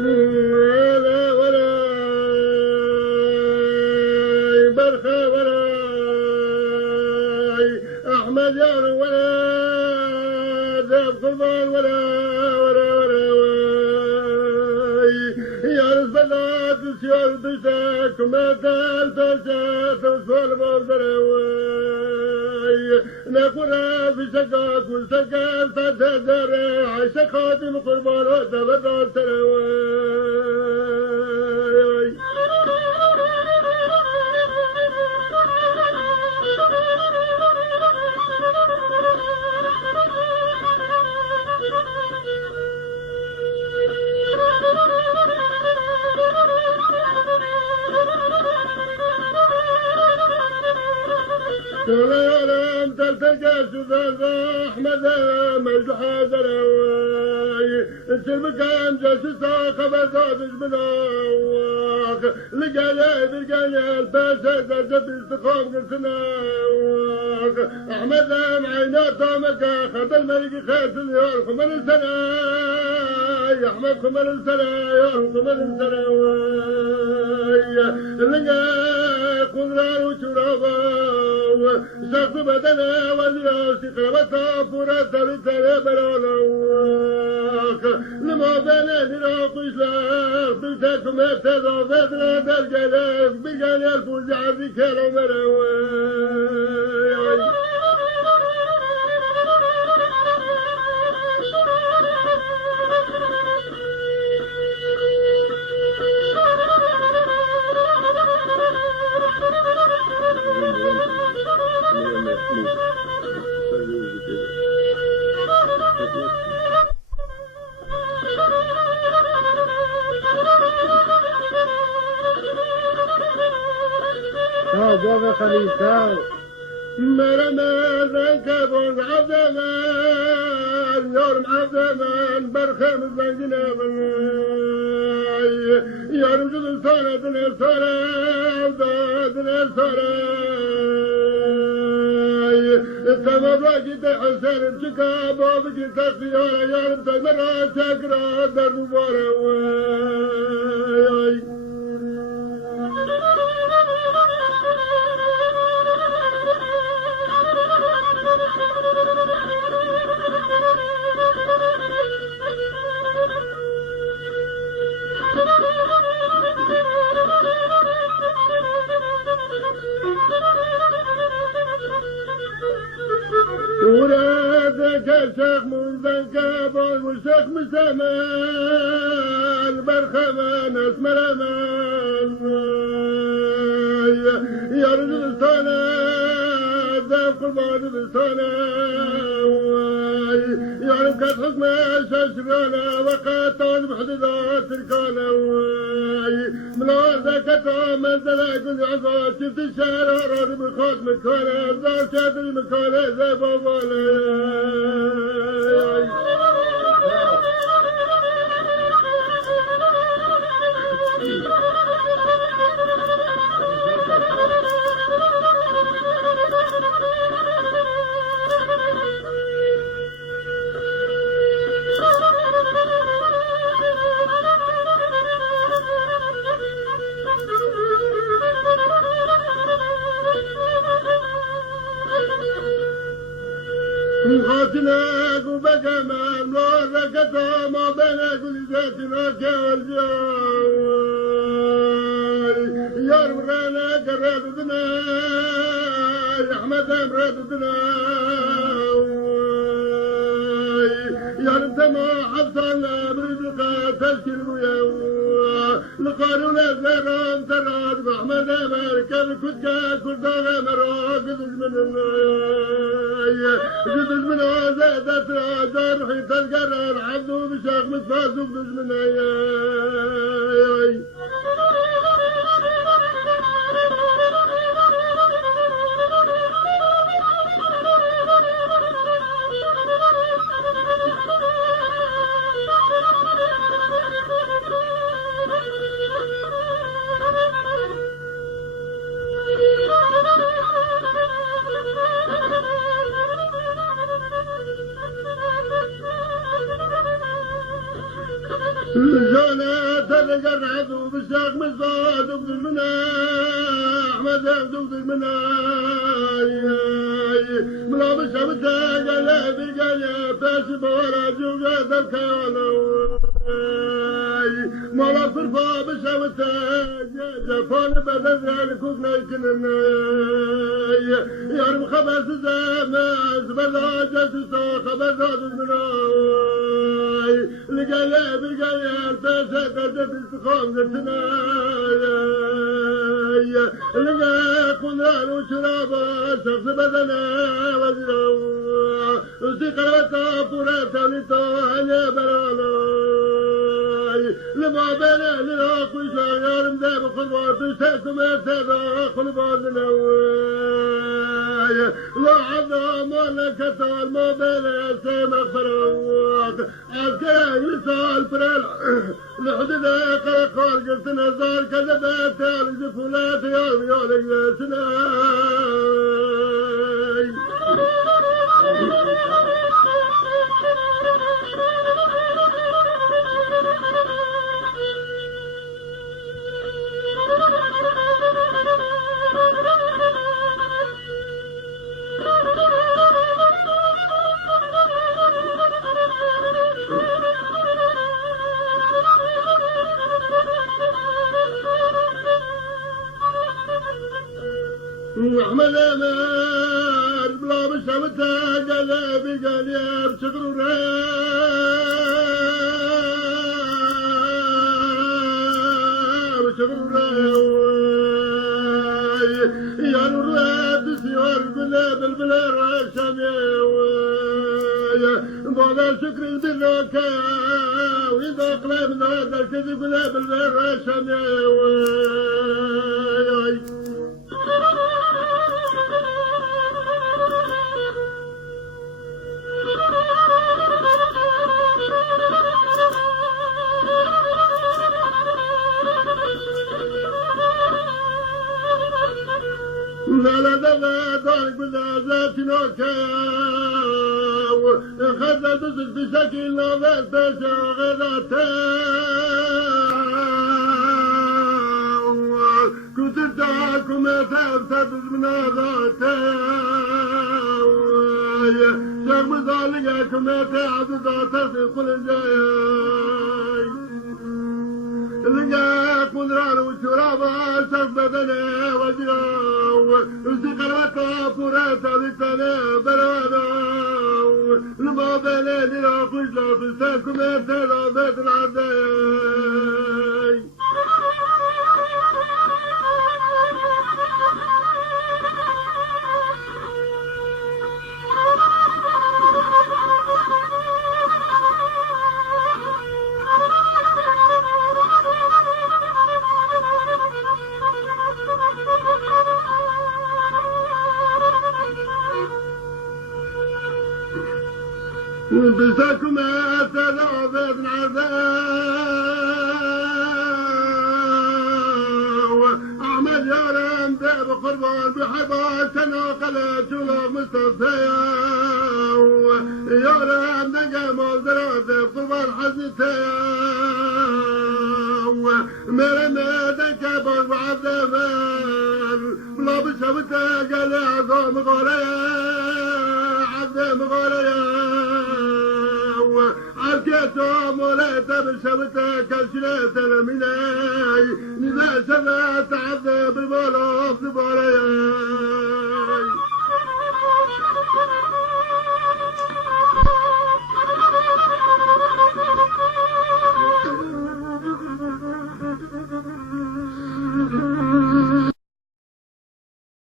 ولا ولا برخة ولا أحمد يار ولا ذاب قربان ولا يا رزبلات سيار دشاك ما تال تشات وصول بوزرواي نقرا في شقاك وسقال تدر عيش خاتم قربان وتبرد سرواي سلام تلتقى سوزان أحمد مجد حاضر السلم كان جاسسا خبزات بناوخ لقايا برقايا الباشا زاد باستقام قسناوخ أحمد معيناته مكا خد الملك خاتل يا خمر السنة يا أحمد خمر السنة يا خمر السنة لقا قدران وشرابا شخص بدنا والياس قربتا فرات بالتالي بلوناك لما بنا نراقش لاخ بلتكم اتضافتنا بالجلاف بجاني الفوز عبدي كيلو مراوي بابا خليفة مرمى ذنكب عظمان يورم عظمان برخم الزنجنا يورم جد الصورة دنيا الصورة دنيا الصورة السما باقي حسين بشكا بابك تخيارا يورم تجمرا شاكرا در مبارا ورادك الشيخ منذنك والشيخ مسامان برخمان اسمر امان يا رجل الصلاة ذاب قربان الصلاة يا رب كانت حكم شاشرانا وقاتل بحددات تركانا ملوار ذاكتا منزلا كل عصا شفت الشارع راضي بالخوت مكانا ذا شادري مكانا ذا بابانا خاتناك وبجمال موركتا ما بينك ولذاتنا كالجوال يا رب غناك الرددنا يا احمد امرددنا يا رب ما حصلنا بريد القاتل ويا لقارون الزرام تراد محمد امريكا الكتكا كل داغ مراك من جد من زادت راجر حيث القرار عبدو بشاق متفاسو بزمن جانا تذكر عدو بالشاق مصاد وبدل منا أحمد وبدل منا ملا بشبتا قال برقايا فاش بورا جوجا ذكانا ملا صرفا بشبتا جافون بدل ذلك وبنايكنا يارم خباس زامز بلا جاسوسا خبازات المناي لقايا برقايا الفاسة تجد استخام قلتنا لقا قنران وشرابا شخص بدنا وزنا استقرأتا فراتا لطاها برانا لما بنا لراق وشاير مدام خلوات وشاكم اتنا خلباننا لا عظام ولا كتال ما بنا سيما فراق عسكري يسال فرال لحدنا قرقال قلت نزار كذبات تالي فلات يوم يولي سناي أحمد أمار بلا بشوتا قلبي قال يا بشكر يا نور سيار بلاد البلاد الشامية مولا شكر البركة وإذا قلبنا هذا الكذب بلاد الشامية لا دارك بالعزات نوكاو خذ بزل في شكل نوبات بشاغلاتاو كنت ارتاكم اتابتت من اغاتاو شاق مظالقاكم اتابتت في كل جاي لقاك مدران وشرابا شاف بدنا وجراو استقراتا فراتا بيتنا برانا لما بلاني لا فجلا في ساكم ارتلا بيت العداي بساكم اتلا بيت العداو احمد يا رام باب قربان بحبات ناقلت ولا مستفياو يا رام نجا مزرعة قربان حزتاو مرمى كبر بعد مان بلا بشبتا قال عظام غريا عظام غريا عركتو مولاتا بشبتا كالشلات المناي نذا شبات عذاب المولوف باريا